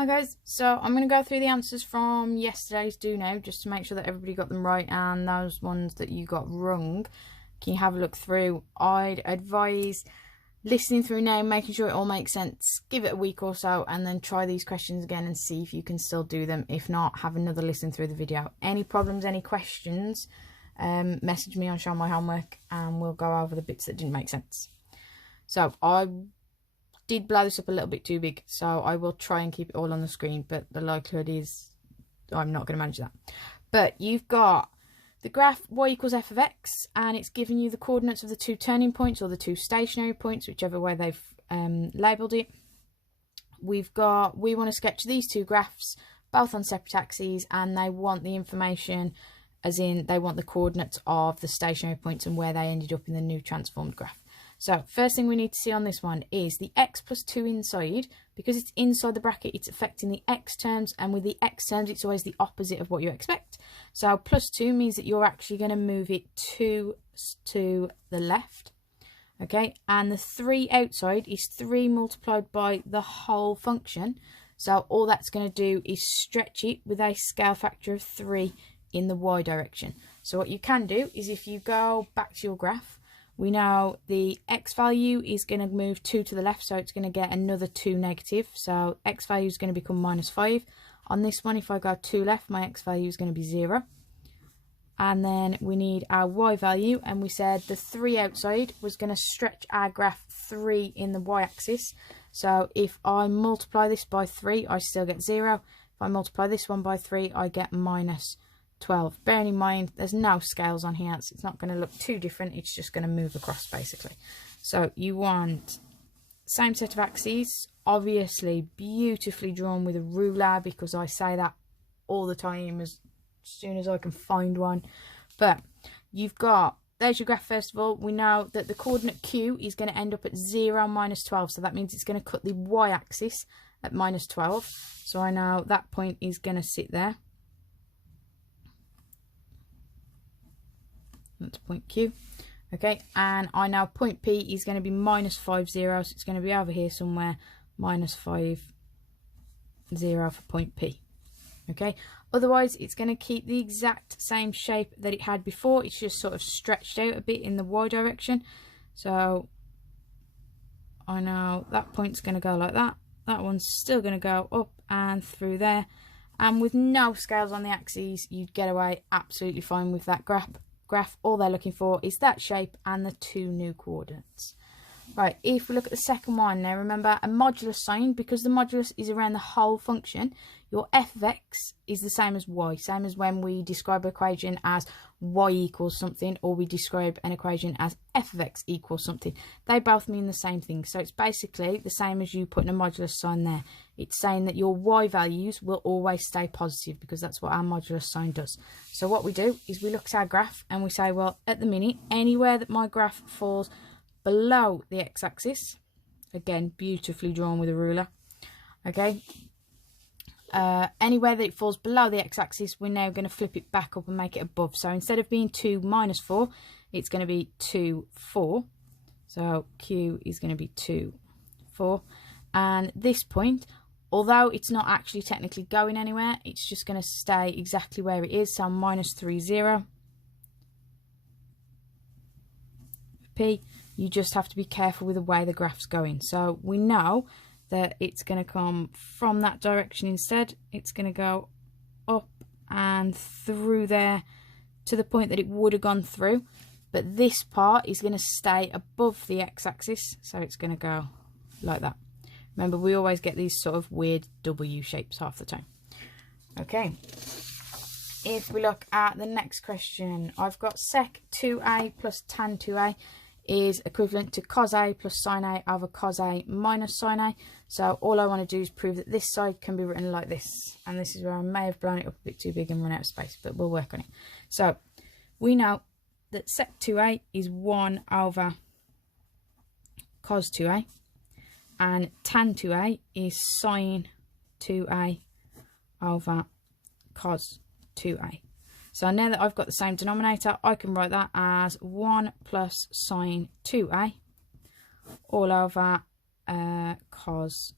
Hi guys, so I'm going to go through the answers from yesterday's Do Now just to make sure that everybody got them right, and those ones that you got wrong, can you have a look through? I'd advise listening through now, making sure it all makes sense, give it a week or so, and then try these questions again and see if you can still do them. If not, have another listen through the video. Any problems, any questions, message me on Show My Homework and we'll go over the bits that didn't make sense. So I did blow this up a little bit too big, so I will try and keep it all on the screen, but the likelihood is I'm not going to manage that. But you've got the graph y equals f of x, and it's giving you the coordinates of the two turning points or the two stationary points, whichever way they've labelled it. We want to sketch these two graphs both on separate axes, and they want the information, as in they want the coordinates of the stationary points and where they ended up in the new transformed graph. So first thing we need to see on this one is the x plus 2 inside. Because it's inside the bracket, it's affecting the x terms, and with the x terms it's always the opposite of what you expect. So plus 2 means that you're actually going to move it 2 to the left. Okay, and the 3 outside is 3 multiplied by the whole function. So all that's going to do is stretch it with a scale factor of 3 in the y direction. So what you can do is, if you go back to your graph, we know the x value is going to move 2 to the left, so it's going to get another 2 negative. So x value is going to become -5. On this one, if I go 2 left, my x value is going to be 0. And then we need our y value, and we said the 3 outside was going to stretch our graph 3 in the y-axis. So if I multiply this by 3, I still get 0. If I multiply this one by 3, I get -12. Bearing in mind there's no scales on here, so it's not going to look too different, it's just going to move across basically. So you want same set of axes, obviously beautifully drawn with a ruler, because I say that all the time as soon as I can find one. But you've got, there's your graph. First of all, we know that the coordinate q is going to end up at 0, -12, so that means it's going to cut the y-axis at -12. So I know that point is going to sit there. That's point Q. Okay, and I know point P is going to be -50, so it's going to be over here somewhere, -50 for point P. Okay, otherwise it's going to keep the exact same shape that it had before, it's just sort of stretched out a bit in the y direction. So I know that point's going to go like that, that one's still going to go up and through there, and with no scales on the axes you'd get away absolutely fine with that graph. All they're looking for is that shape and the 2 new coordinates. Right, if we look at the second one, now remember a modulus sign, because the modulus is around the whole function, your f of x is the same as y, same as when we describe an equation as y equals something, or we describe an equation as f of x equals something. They both mean the same thing, so it's basically the same as you putting a modulus sign there. It's saying that your y values will always stay positive, because that's what our modulus sign does. So what we do is we look at our graph and we say, well, at the minute, anywhere that my graph falls below the x-axis, again beautifully drawn with a ruler, okay, anywhere that it falls below the x-axis, we're now going to flip it back up and make it above. So instead of being 2 - 4, it's going to be 2 4. So q is going to be 2 4, and this point, although it's not actually technically going anywhere, it's just going to stay exactly where it is. So -3 0 P. You just have to be careful with the way the graph's going. So we know that it's going to come from that direction instead. It's going to go up and through there to the point that it would have gone through. But this part is going to stay above the x-axis. So it's going to go like that. Remember, we always get these sort of weird W shapes half the time. Okay. If we look at the next question, I've got sec 2a plus tan 2a is equivalent to cos A plus sin A over cos A minus sin A. So all I want to do is prove that this side can be written like this. And this is where I may have blown it up a bit too big and run out of space, but we'll work on it. So we know that sec 2a is 1 over cos 2a, and tan 2a is sin 2a over cos 2a. So now that I've got the same denominator, I can write that as 1 plus sin 2a all over cos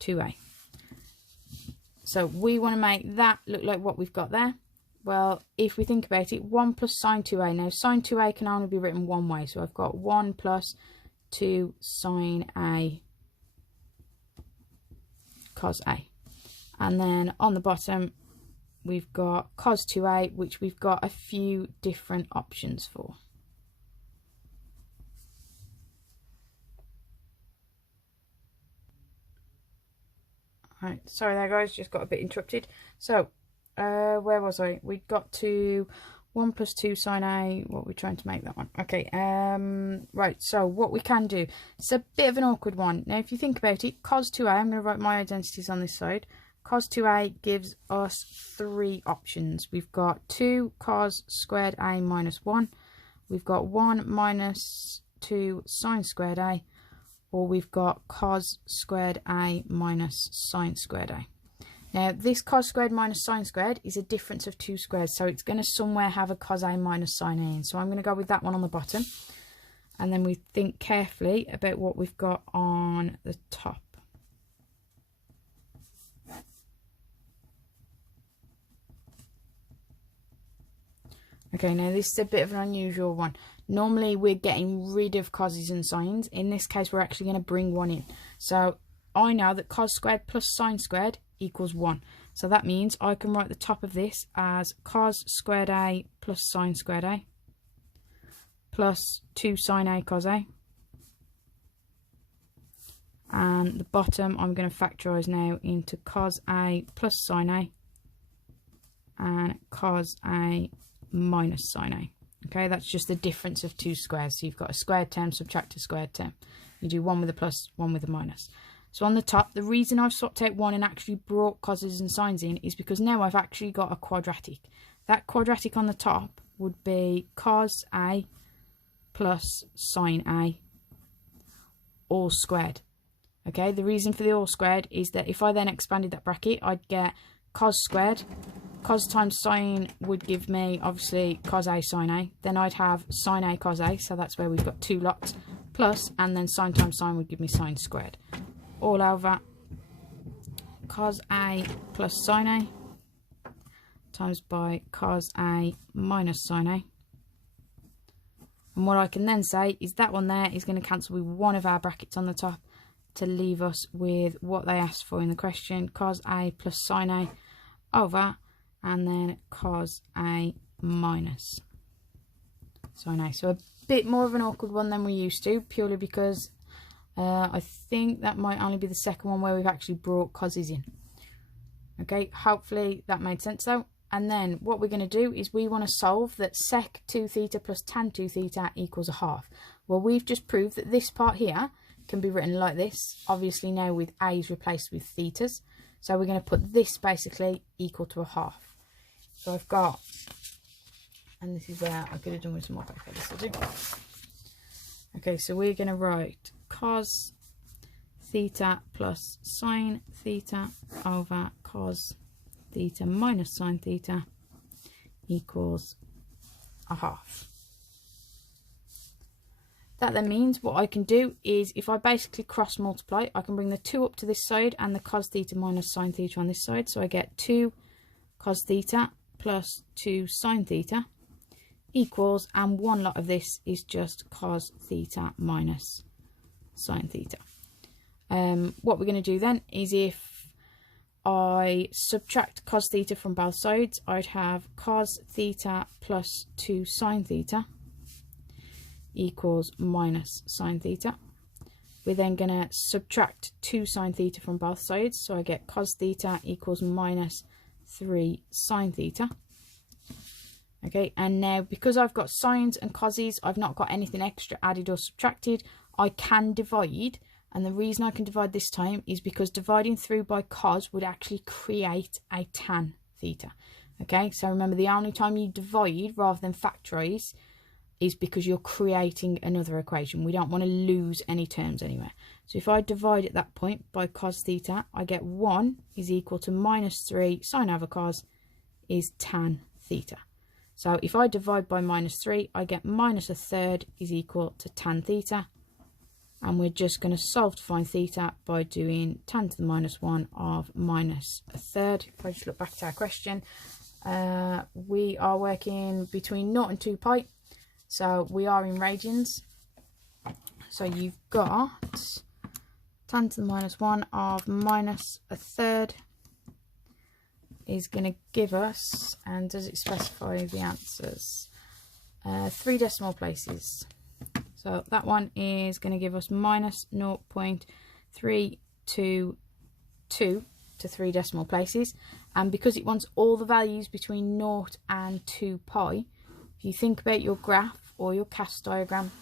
2a. So we want to make that look like what we've got there. Well, if we think about it, 1 plus sine 2a. Now, sine 2a can only be written one way. So I've got 1 plus 2 sine a cos a. And then on the bottom, we've got cos 2a, which we've got a few different options for. Right, sorry there guys, just got a bit interrupted. So, where was I? We got to 1 plus 2 sine a. What are we trying to make that one? Okay, right, so what we can do, it's a bit of an awkward one. Now, if you think about it, cos 2a, I'm going to write my identities on this side. Cos 2a gives us 3 options. We've got 2 cos squared a minus 1. We've got 1 minus 2 sine squared a. Or we've got cos squared a minus sine squared a. Now, this cos squared minus sine squared is a difference of 2 squares, so it's going to somewhere have a cos a minus sine a in. So I'm going to go with that one on the bottom. And then we think carefully about what we've got on the top. Okay, now this is a bit of an unusual one. Normally we're getting rid of coses and sines. In this case, we're actually going to bring one in. So I know that cos squared plus sine squared equals 1. So that means I can write the top of this as cos squared a plus sine squared a plus 2 sine a cos a. And the bottom I'm going to factorise now into cos a plus sine a and cos a minus sine a. Okay, that's just the difference of 2 squares. So you've got a squared term, subtract a squared term. You do one with a plus, one with a minus. So on the top, the reason I've swapped out 1 and actually brought coses and sines in is because now I've actually got a quadratic. That quadratic on the top would be cos a plus sine a all squared. Okay, the reason for the all squared is that if I then expanded that bracket, I'd get cos squared. Cos times sine would give me, obviously, cos a sine a. Then I'd have sine a cos a, so that's where we've got 2 lots. Plus, and then sine times sine would give me sine squared. All over cos a plus sine a times by cos a minus sine a. And what I can then say is that one there is going to cancel with one of our brackets on the top to leave us with what they asked for in the question, cos a plus sine a over, and then cos a minus sine a. So a bit more of an awkward one than we're used to, purely because I think that might only be the second one where we've actually brought coses in. Okay, hopefully that made sense though. And then what we're going to do is we want to solve that sec 2 theta plus tan 2 theta equals a half. Well, we've just proved that this part here can be written like this, obviously now with a's replaced with thetas. So we're going to put this basically equal to a half. So I've got, and this is where I could have done with some more paper, this will do. Okay, so we're going to write cos theta plus sine theta over cos theta minus sine theta equals a half. That then means what I can do is, if I basically cross multiply, I can bring the 2 up to this side and the cos theta minus sine theta on this side. So I get 2 cos theta plus 2 sine theta equals, and one lot of this is just cos theta minus sine theta. What we're going to do then is, if I subtract cos theta from both sides, I'd have cos theta plus 2 sine theta equals minus sine theta. We're then going to subtract 2 sine theta from both sides, so I get cos theta equals minus 3 sine theta. Okay, and now because I've got sines and coses, I've not got anything extra added or subtracted, I can divide. And the reason I can divide this time is because dividing through by cos would actually create a tan theta. Okay, so remember, the only time you divide rather than factorise is because you're creating another equation. We don't want to lose any terms anywhere. So if I divide at that point by cos theta, I get 1 is equal to minus 3 sine over cos is tan theta. So if I divide by minus 3, I get minus a third is equal to tan theta. and we're just going to solve to find theta by doing tan to the minus 1 of minus a third. If I just look back at our question, we are working between 0 and 2 pi, so we are in radians. So you've got tan to the minus 1 of minus a third is going to give us, and does it specify the answers? 3 decimal places. So that one is going to give us minus 0.322 to 3 decimal places. And because it wants all the values between 0 and 2 pi, if you think about your graph or your CAS diagram,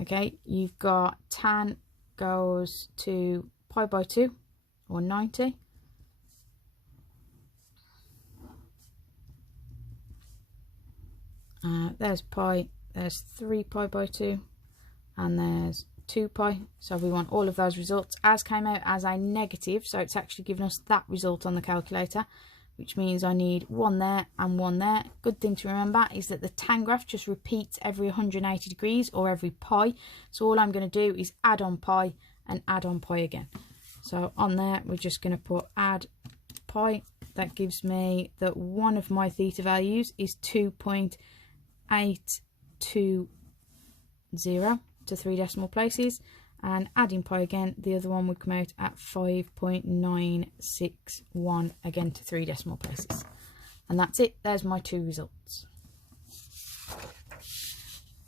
okay, you've got tan goes to pi by 2 or 90. There's pi, there's 3 pi by 2, and there's 2 pi. So we want all of those results as came out as a negative, so it's actually given us that result on the calculator, which means I need 1 there and 1 there. Good thing to remember is that the tan graph just repeats every 180 degrees or every pi, so all I'm going to do is add on pi and add on pi again. So on there we're just going to put add pi. That gives me that one of my theta values is 2.820 to 3 decimal places, and adding pi again, the other one would come out at 5.961 again to 3 decimal places. And that's it. There's my 2 results.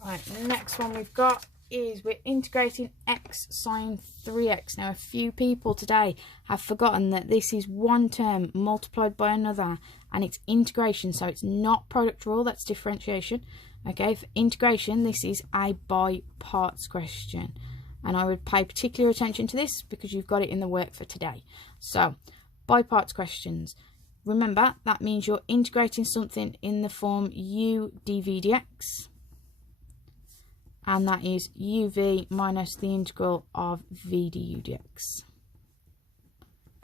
Right, next one we've got is we're integrating x sine 3x. Now a few people today have forgotten that this is one term multiplied by another, and it's integration, so it's not product rule, that's differentiation. Okay, for integration this is a by parts question, and I would pay particular attention to this because you've got it in the work for today. So by parts questions, remember that means you're integrating something in the form u dv dx, and that is uv minus the integral of v du dx.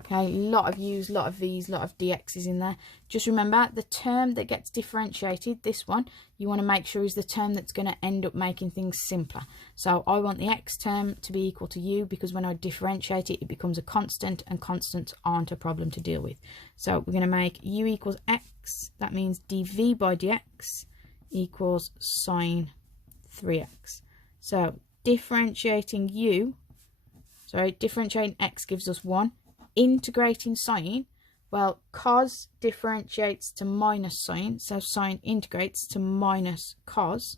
Okay, a lot of u's, a lot of v's, a lot of dx's in there. Just remember the term that gets differentiated, this one, you want to make sure is the term that's going to end up making things simpler. So I want the x term to be equal to u, because when I differentiate it, it becomes a constant, and constants aren't a problem to deal with. So we're going to make u equals x, that means dv by dx equals sine 3x. So differentiating x gives us 1. Integrating sine, well, cos differentiates to minus sine, so sine integrates to minus cos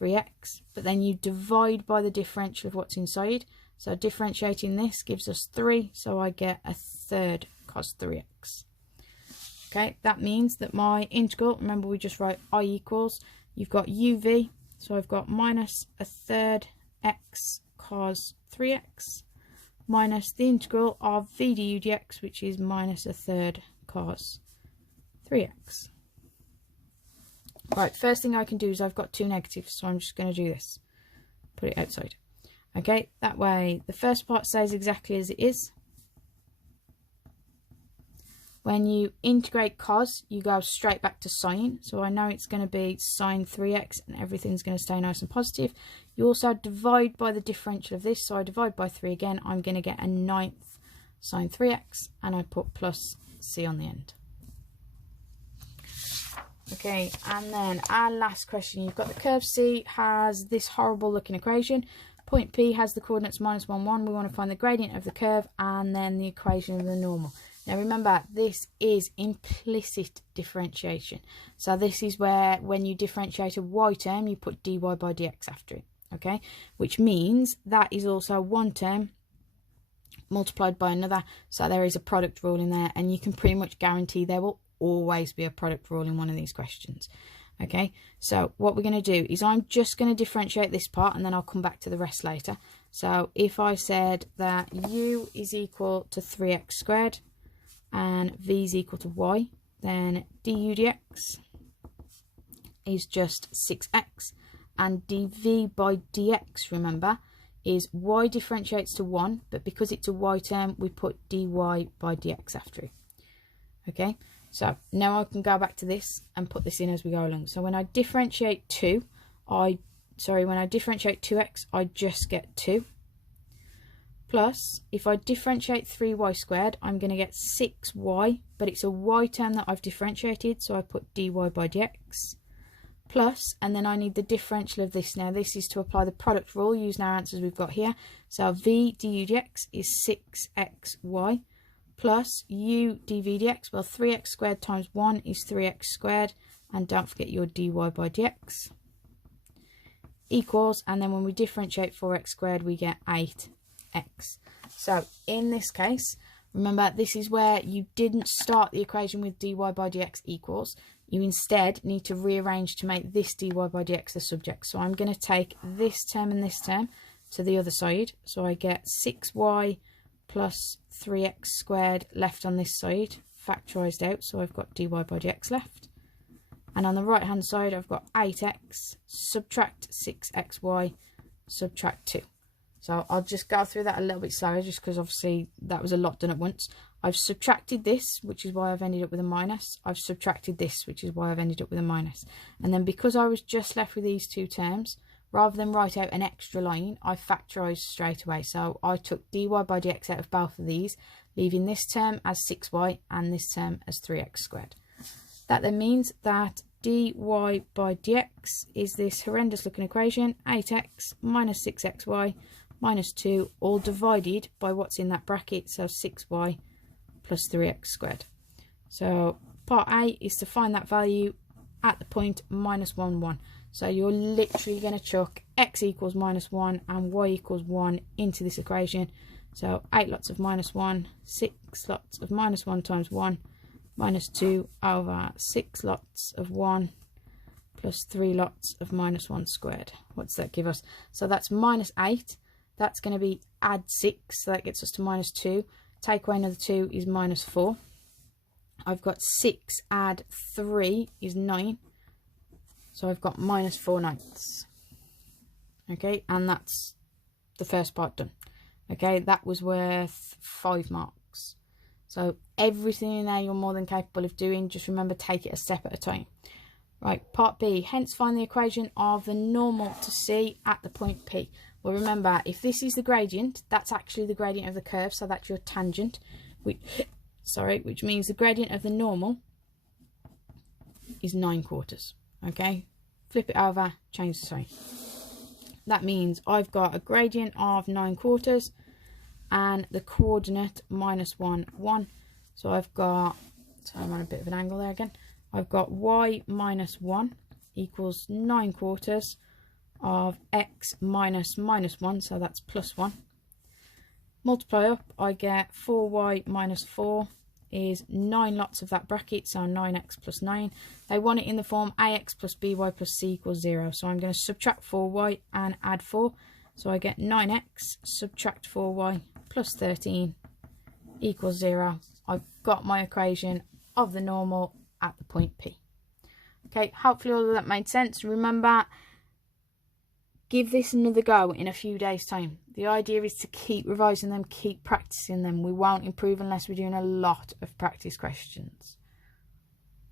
3x, but then you divide by the differential of what's inside, so differentiating this gives us 3, so I get a third cos 3x. Okay, that means that my integral, remember we just wrote I equals, you've got uv, so I've got minus a third x cos 3x minus the integral of v du dx, which is minus a third cos 3x. Right, first thing I can do is I've got 2 negatives, so I'm just going to do this. Put it outside. Okay, that way the first part stays exactly as it is. When you integrate cos, you go straight back to sine. So I know it's going to be sine 3x and everything's going to stay nice and positive. You also divide by the differential of this. So I divide by 3 again. I'm going to get a 9th sine 3x, and I put plus c on the end. Okay, and then our last question. You've got the curve C has this horrible looking equation. Point P has the coordinates minus 1, 1. We want to find the gradient of the curve and then the equation of the normal. Now remember, this is implicit differentiation. So this is where when you differentiate a y term, you put dy by dx after it. Okay, which means that is also one term multiplied by another. So there is a product rule in there, and you can pretty much guarantee there will always be a product rule in one of these questions. Okay, so what we're going to do is I'm just going to differentiate this part, and then I'll come back to the rest later. So if I said that u is equal to 3x squared and v is equal to y, then du dx is just 6x, and dv by dx, remember, is y differentiates to 1, but because it's a y term, we put dy by dx after it. Okay, so now I can go back to this and put this in as we go along. So when I differentiate 2, I differentiate 2x, I just get 2. Plus, if I differentiate 3y squared, I'm going to get 6y, but it's a y term that I've differentiated, so I put dy by dx. Plus, and then I need the differential of this. Now, this is to apply the product rule using our answers we've got here. So v du dx is 6xy, plus u dv dx, well, 3x squared times 1 is 3x squared, and don't forget your dy by dx, equals, and then when we differentiate 4x squared, we get 8x. So in this case, remember, this is where you didn't start the equation with dy by dx equals. You instead need to rearrange to make this dy by dx the subject. So I'm going to take this term and this term to the other side. So I get 6y plus 3x squared left on this side, factorised out. So I've got dy by dx left. And on the right hand side, I've got 8x, subtract 6xy, subtract 2. So I'll just go through that a little bit slower, just because obviously that was a lot done at once. I've subtracted this, which is why I've ended up with a minus. I've subtracted this, which is why I've ended up with a minus. And then because I was just left with these two terms, rather than write out an extra line, I factorised straight away. So I took dy by dx out of both of these, leaving this term as 6y and this term as 3x squared. That then means that dy by dx is this horrendous looking equation, 8x minus 6xy minus 2, all divided by what's in that bracket, so 6y plus 3x squared. So part A is to find that value at the point minus 1, 1. So you're literally going to chuck x equals minus 1 and y equals 1 into this equation. So 8 lots of minus 1, 6 lots of minus 1 times 1, minus 2 over 6 lots of 1 plus 3 lots of minus 1 squared. What's that give us? So that's minus 8. That's going to be add 6, so that gets us to minus 2. Take away another 2 is minus 4. I've got 6 add 3 is 9. So I've got minus 4/9. Okay, and that's the first part done. Okay, that was worth 5 marks. So everything in there you're more than capable of doing. Just remember, take it a step at a time. Right, part B, hence find the equation of the normal to C at the point P. Well, remember, if this is the gradient, that's actually the gradient of the curve, so that's your tangent, which means the gradient of the normal is 9/4. Okay, flip it over, change the sign. That means I've got a gradient of 9/4 and the coordinate minus 1, 1. So I've got, sorry, I'm on a bit of an angle there again. I've got y minus 1 equals 9/4 of x minus minus 1, so that's plus 1. Multiply up, I get 4y minus 4 is 9 lots of that bracket, so 9x plus 9. They want it in the form ax plus by plus c equals 0, so I'm going to subtract 4y and add 4. So I get 9x subtract 4y plus 13 equals 0. I've got my equation of the normal at the point P. Okay, hopefully all of that made sense. Remember, give this another go in a few days' time. The idea is to keep revising them, keep practicing them. We won't improve unless we're doing a lot of practice questions.